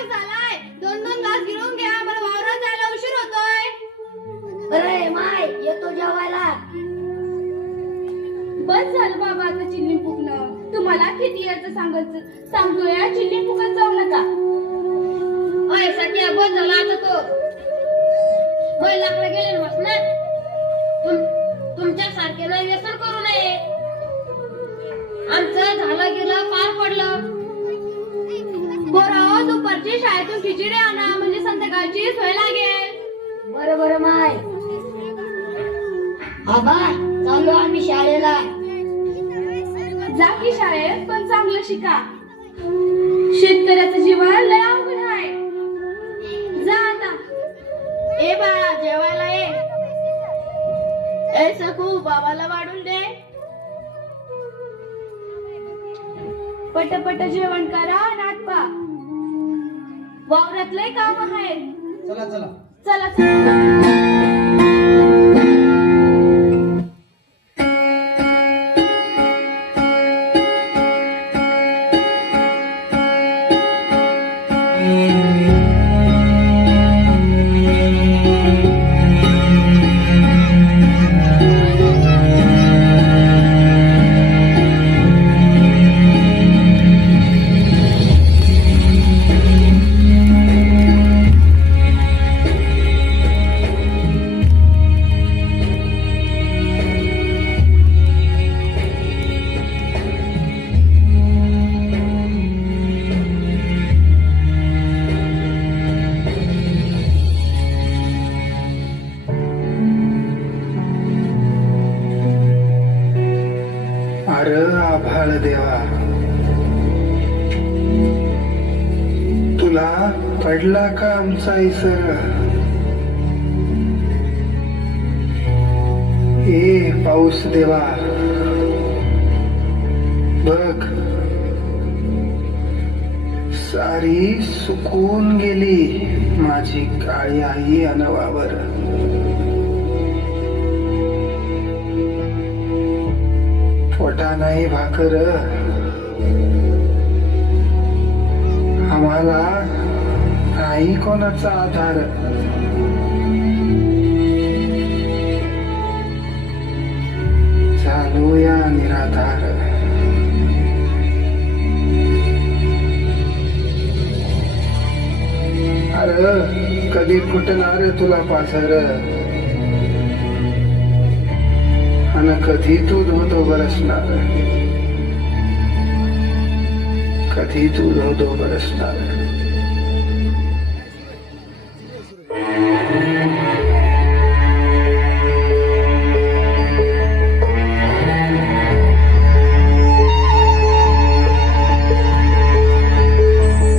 स्वयंपाक झालाय. 2-2 घास गिळून घ्या, मला वावरात जायला उशीर होतोय. अरे माय येतो जेवायला. बस झालं बाबा आता चिल्ली फुकणं. तुम्हाला किती याचं सांगतोय चिल्ली फुकत जाऊ नका. ओय सख्या, बस झाला आता तो. होय लाकडं गेले ना बसणार. तुमच्या सारख्याला व्यसन करू नये. आमचं झालं गेलं पार पडलं. बरं दुपारची शाळेतून खिचडी आणा, म्हणजे संध्याकाळची सोय लागेल. बरं बरं माय. आबा चाललो आम्ही शाळेला. जा की शाळेत, पण चांगलं शिका. शेतकऱ्याचं जीवन लय अवघड आहे. जा आता. ए बाळा जेवायला ये. ए सकू बाबाला वाढून दे. पटपट जेवण करा, नाटपा. वावरात लय काम आहेत. चला चला. चला चला. अरे आभाळ देवा, तुला पडला का आमचा इसर? ए पाऊस देवा, बघ सारी सुकून गेली माझी काळी आई अनवावर. पोटा नाही भाकर, आम्हाला नाही कोणाचा आधार. चालू या निराधार. अरे कधी फुटणार तुला पासर, आणि कधी तू धोधो बरसणार, कधी तू धोधो बरसणार.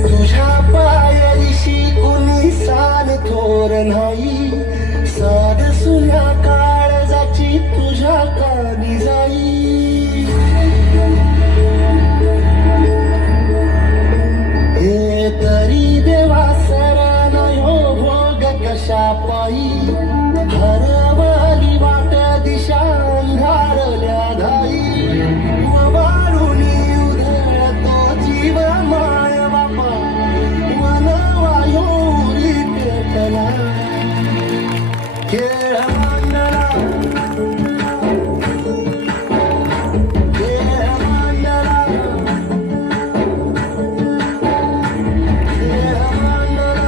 तुझ्या पायाशी कुणी सान थोर नाही, साध सुया काळजाची तुझ्या कानी जाई. हे तरी देवा सरण हो भोग कशा पायी, हरवली वाट दिशा अंधारल्या धाई. वाळुनी उधळतो जीव माय बापा, मन वायोरी पेटला. खेळ मांडला, खेळ मांडला, खेळ मांडला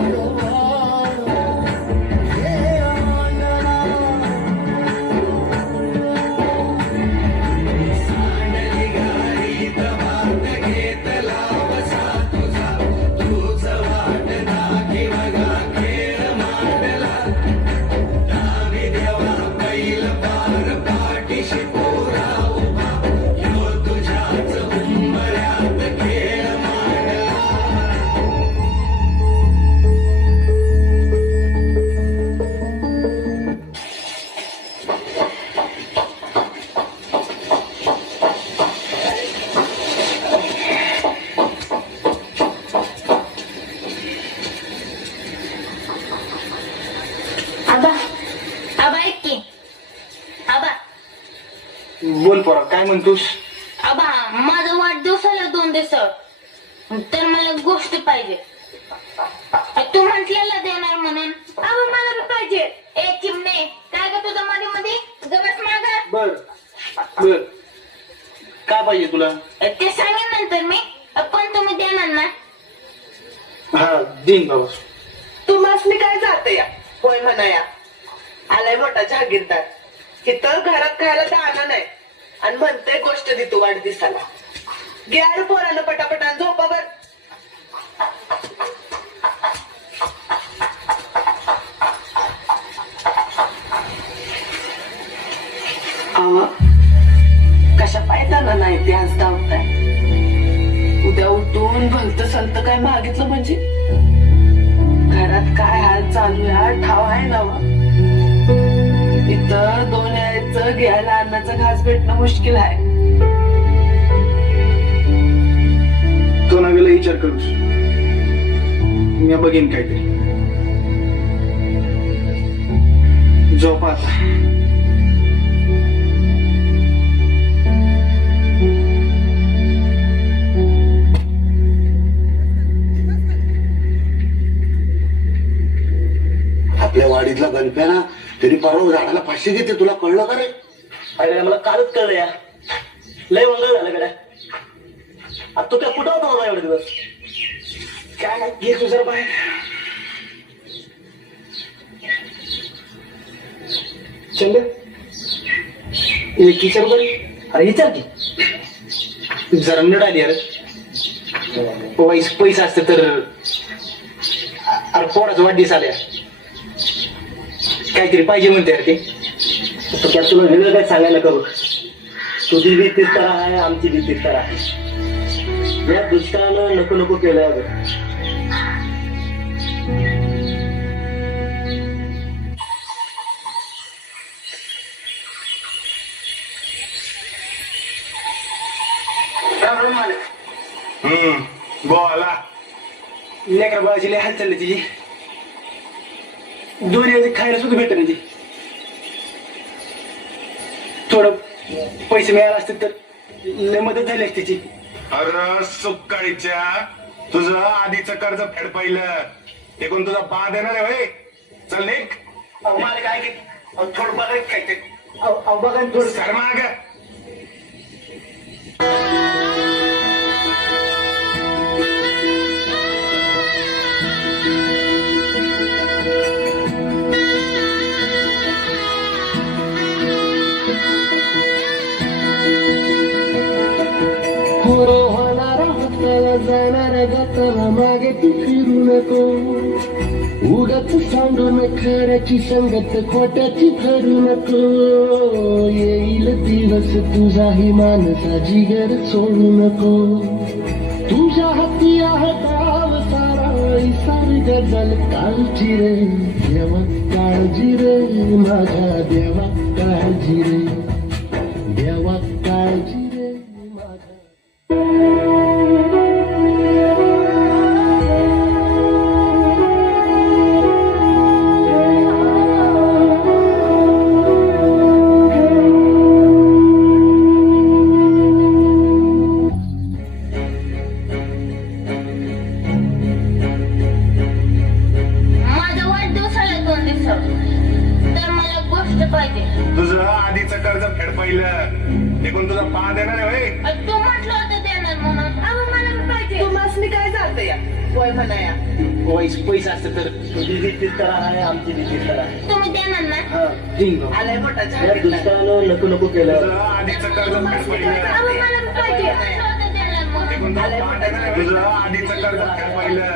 देवा, खेळ मांडला. आबा आबा ऐक की. आबा बोल पोरा, काय म्हणतोस? आबा माझा वाढदिवस आला 2 दिवसावर. तर मला गोष्ट पाहिजे. तू म्हटलेलं देणार म्हणून. अहो मला बी पाहिजे. ए चिमणे, काय ग तुझं मध्ये मध्ये गवत मागा. बर बर, काय पाहिजे तुला? ते सांगेन नंतर मी. पण तुम्ही देणार ना? हा देईन बाबा. तुम्हासनी काय जात या होय म्हणाया. आलाय मोठा जहागीरदार, इथं घरात खायला दाना नाही आणि म्हणते गोष्ट दे तू वाढदिवसाला. घ्या रे पोरानं पटापटान झोपावर. कशा पायताना नाही ते आज धावताय. उद्या उठून भलत सलत काय मागितलं म्हणजे घरात काय हाल चालू आहे ठाव आहे ना वा. इथं 2 यायचं घ्यायला अन्नाचा घास भेटणं मुश्किल आहे. तो नव्याला विचार करूस, मी बघेन काहीतरी. झोप आता. आपल्या वाडीतला गणप्या ना तरी परवा झाडाला फाशी घेते, तुला कळलं का रे? अरे मला कालच कळलं या. लय मंगळ झालं गड्या. आता तू काय कुठं होता बाबा एवढे दिवस? काय घे तू जरा बाहेर. चल एक विचार बरं. अरे विचार की जरा नड आली. अरे पैसा असते तर. अरे पोराच वाढदिवस आल्या, काहीतरी पाहिजे म्हणते यार ते. त्या तुला वेगळं काय सांगायला करू. तुझी बी तीच तर आहे, आमची बी तीच तर आहे. या दुष्काळानं नको नको केलं अगं. बोला. लेकरा बाळाची लय हाल चालली तिची. 2 दिवस खायला सुद्धा भेटत नाही. थोडं पैसे मिळाले असते तर लय मदत झाली असते तिची. अरे सुकाळीच्या, तुझं आधीचं कर्ज फेड पाहिलं ते कोण तुझा बा देणार आहे होय? चल निघ. अहो मला काय की थोडं बघा काय ते. अहो बघा ना थोडं. सर माग. होणारा हाताला जाणारा गाताला मागे तू फिरू नको. उगाच सांडून खऱ्याची संगत खोट्याची ठरू नको. येईल दिवस तुझाही मानसा जिगर सोडू नको. तुझ्या हाती आहे डाव सारा सारी गजल काळजी रे देवा काळजी रे माझ्या देवा काळजी रे देवा काळजी रे माझ्या. माझा वाढदिवसाला 2 दिवसात. तर मला गोष्ट पाहिजे. तुझं आधीचं कर्ज फेड पाहिलं ते कोण तुझा बा देणार आहे होय? तू म्हटलं होतं देणार म्हणून. अहो मला बी पाहिजे. तुम्हासनी काय जात या होय म्हणाया. पैसा असते तर. तुझी बी तीच तर आहे, आमची बी तीच तर आहे. तुम्ही देणार ना? हा देईन बाबा. आलाय मोठा या जहागीरदार. दुष्काळानं नको नको केलं. तुझं आधीचं कर्ज फेड पाहिलं अहो मला बी पाहिजे. म्हटलं होतं देणार ते म्हणून. कोण तुझा बा देणार आहे? तुझं आधीचं कर्ज फेड पाहिलं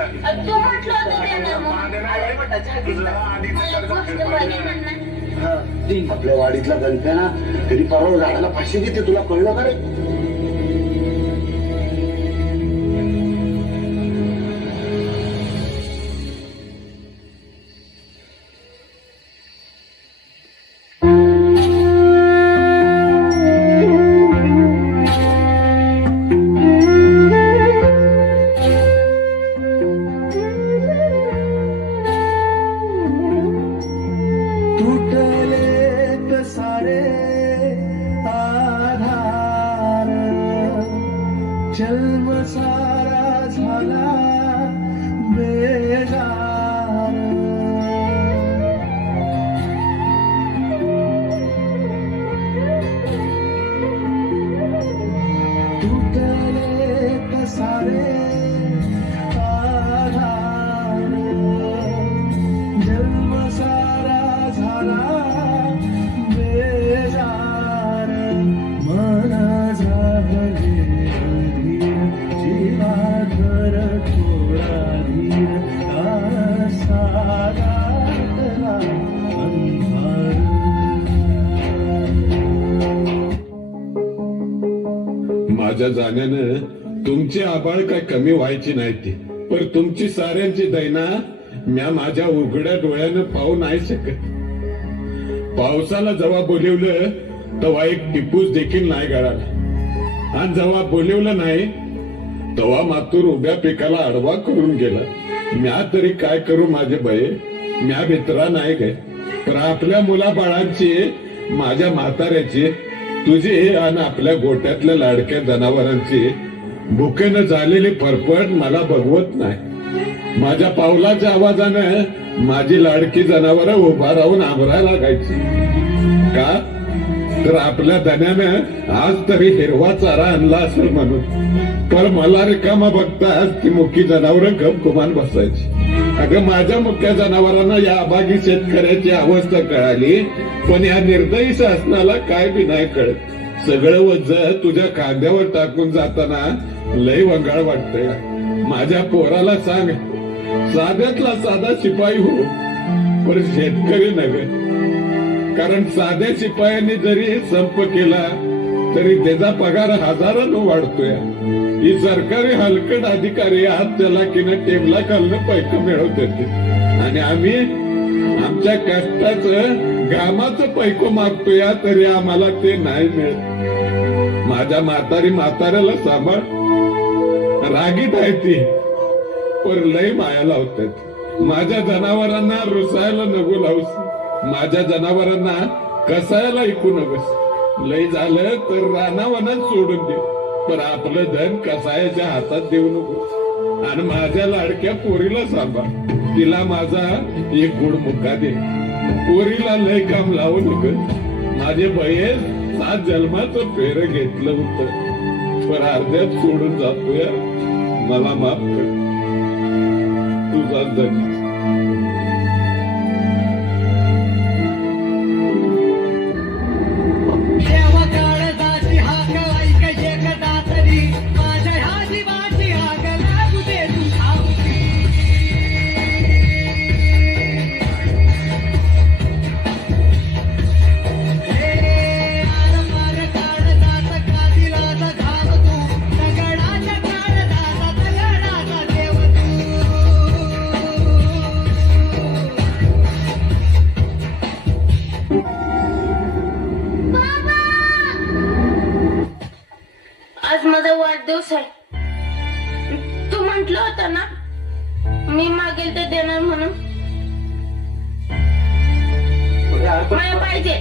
तू म्हटलं होतं देणार बा म्हणून. देणार आहे होय? तुझं आधीचं मला कर्ज गोष्ट फेड पाहिजे पाहिलं म्हणणार. हा देईन. आपल्या वाडीतला गणप्या ना तरी परवा झाडाला फाशी घेते, तुला कळलं का रे? तुटले सारे आधार जन्म सारा झाला बेजार तुटले कसारे आधार जन्म सारा झाला बेजार मना झाले धीर जीवाधर थोडा धीर सागातला अंधार माझ्या जाण्यानं तुमची आबाळ काय कमी व्हायची नाही ती, पण तुमची साऱ्यांची दैना म्या माझ्या उघड्या डोळ्यानं पाहू नाही शकत. पावसाला जेव्हा बोलवलं तेव्हा एक टिपूस देखील नाही गळाला, आणि जेव्हा बोलवलं नाही तेव्हा मातूर उभ्या पिकाला आडवा करून गेला. म्या तरी काय करू माझे बये, म्या भित्रा नाही गे, पण आपल्या मुलाबाळांची, माझ्या म्हाताऱ्याची, तुझी आणि आपल्या गोट्यातल्या लाडक्या जनावरांची भुकेनं झालेली फरफट मला बघवत नाही. माझ्या पावलाच्या आवाजानं माझी लाडकी जनावर उभा राहून आंबरायला लागायची. का तर आपल्या धन्यानं आज तरी हिरवा चारा आणला असेल म्हणून. पण मला रिकामा बघताच ती मुकी जनावर गप गुमान बसायची. अगं माझ्या मुख्या जनावरांना या अभागी शेतकऱ्याची अवस्था कळाली, पण या निर्दयी शासनाला काय बी नाही कळत. सगळं वज्ज तुझ्या खांद्यावर टाकून जाताना लय वंगाळ वाटतंय. माझ्या पोराला सांग, साध्यातला साधा शिपाई हो, पण शेतकरी नव्हे. कारण साध्या शिपायांनी जरी संप केला तरी त्याचा पगार हजारानं वाढतोय. ही सरकारी हलकट अधिकारी हात त्याला किंवा टेबला खालनं पैक मिळवत येते, आणि आम्ही आमच्या कष्टाचं घामाचं पैको मागतोय तरी आम्हाला ते नाही मिळत. माझ्या म्हाताऱ्याला सांभाळ, रागीत आहे ती, पण लय माया लावतात. माझ्या जनावरांना रुसायला नको लावूस, माझ्या जनावरांना कसायला ऐकू नकोस. लय झालं तर रानावनात सोडून दे, पण आपलं धन कसायाच्या हातात देऊ नको. आणि माझ्या लाडक्या पोरीला सांभाळ, तिला माझा एक गुड मुक्का दे. पोरीला लय काम लावू नको. माझे बये 7 जन्माचं फेर घेतलं होतं, पण अर्ध्यात सोडून जातोय. मला माफ कर. तुझा धन. आज माझा वाढदिवस आहे. तू म्हंटल होता ना मी मागेल ते देणार म्हणून. मला पाहिजे.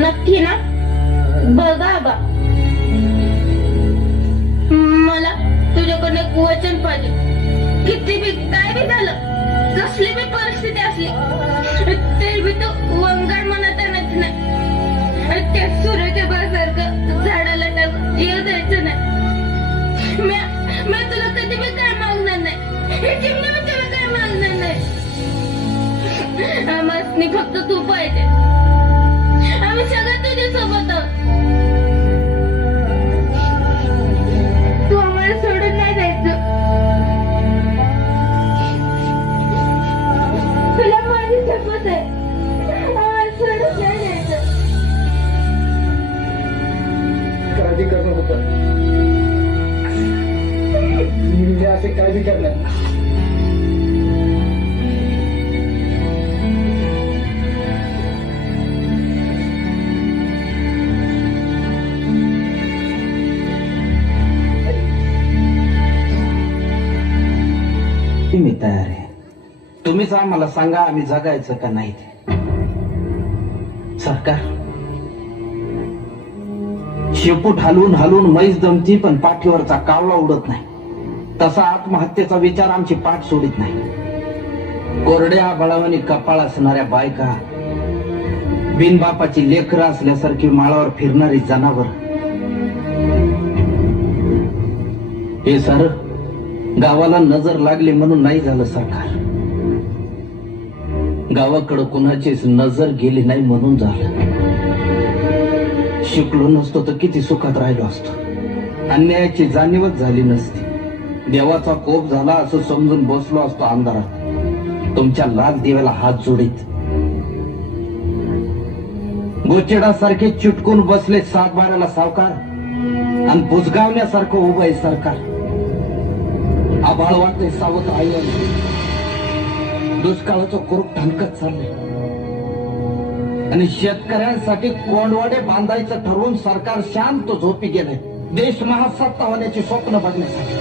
नक्की ना? बघा बा, मला तुझ्याकडनं एक वचन पाहिजे. किती बी काय बी झालं, कसली बी परिस्थिती असली तरी बी तू वंगाड मनात आणायचं नाही. त्या सूर्याच्या बासारखं झाडाला टाकून जीव द्यायचं नाही. मी तुला कधी बी काय मागणार नाही. हे चिमणी मी तुला काय मागणार नाही. आम्हाला फक्त तू पाहिजे. आम्ही सगळं तुझ्या सोबत आहोत. तू आम्हाला सोडून नाही जायचं. तुला माझी शपथ आहे, आम्हाला सोडून नाही जायचं. काळजी करणं होतं, मी असे काळजी करणार. मी तयार आहे. तुम्हीच आम्हाला सांगा आम्ही जगायचं का नाही ते. सरकार शेपूट हलवून हलवून मैस जमती पण पाठीवरचा कावळा उडत नाही. तसा आत्महत्येचा विचार आमची पाठ सोडित नाही. कोरड्या बळावानी कपाळ असणाऱ्या बायका, बिनबापाची लेकरं असल्यासारखी माळावर फिरणारी जनावर, हे सार गावाला नजर लागली म्हणून नाही झालं सरकार. गावाकडं कुणाचीच नजर गेली नाही म्हणून झालं. शिकलो नसतो तर किती सुखात राहिलो असतो. अन्यायाची जाणीवच झाली नसती. देवाचा कोप झाला असं समजून बसलो असतो अंधारात तुमच्या लाल दिव्याला हात जोडीत. गोचेडासारखे चिटकून बसले 7-12ला सावकार आणि बुजगावण्यासारखं उभं आहे सरकार. आभाळ वाटते सावध आईवर, दुष्काळाचं कुरूप ठणकत चाललंय आणि शेतकऱ्यांसाठी कोंडवाडे बांधायचं ठरवून सरकार शांत झोपी गेलंय. देश महासत्ता होण्याची स्वप्न बघण्यासाठी.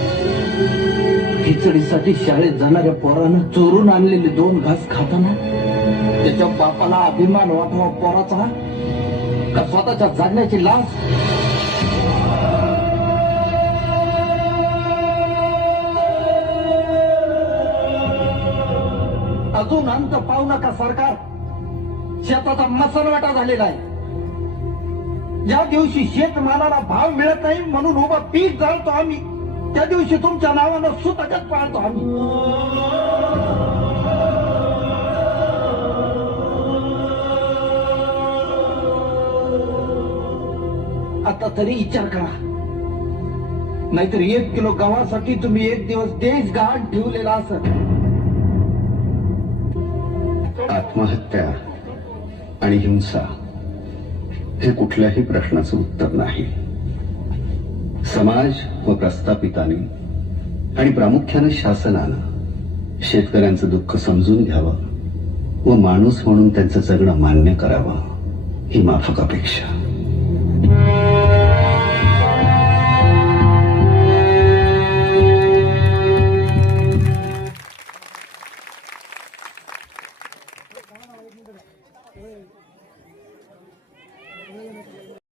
खिचडीसाठी शाळेत जाणाऱ्या पोरानं चोरून आणलेले 2 घास खाताना त्याच्या बापाला अभिमान वाटावा पोराचा का स्वतःच्या जगण्याची लाज. अजून अंत पाहू नका सरकार. शेताचा मसनवाटा झालेला आहे. ज्या दिवशी शेतमालाला भाव मिळत नाही म्हणून उभं पीक जाळतो आम्ही, त्या दिवशी तुमच्या नावानं सुतकच पाळतो आम्ही. आता तरी विचार करा, नाहीतर 1 किलो गव्हासाठी तुम्ही 1 दिवस देश गहाण ठेवलेला असत. आत्महत्या आणि हिंसा हे कुठल्याही प्रश्नाचं उत्तर नाही. समाज व प्रस्थापितांनी आणि प्रामुख्याने शासनानं शेतकऱ्यांचं दुःख समजून घ्यावं व माणूस म्हणून त्यांचं जगणं मान्य करावं ही माफक अपेक्षा.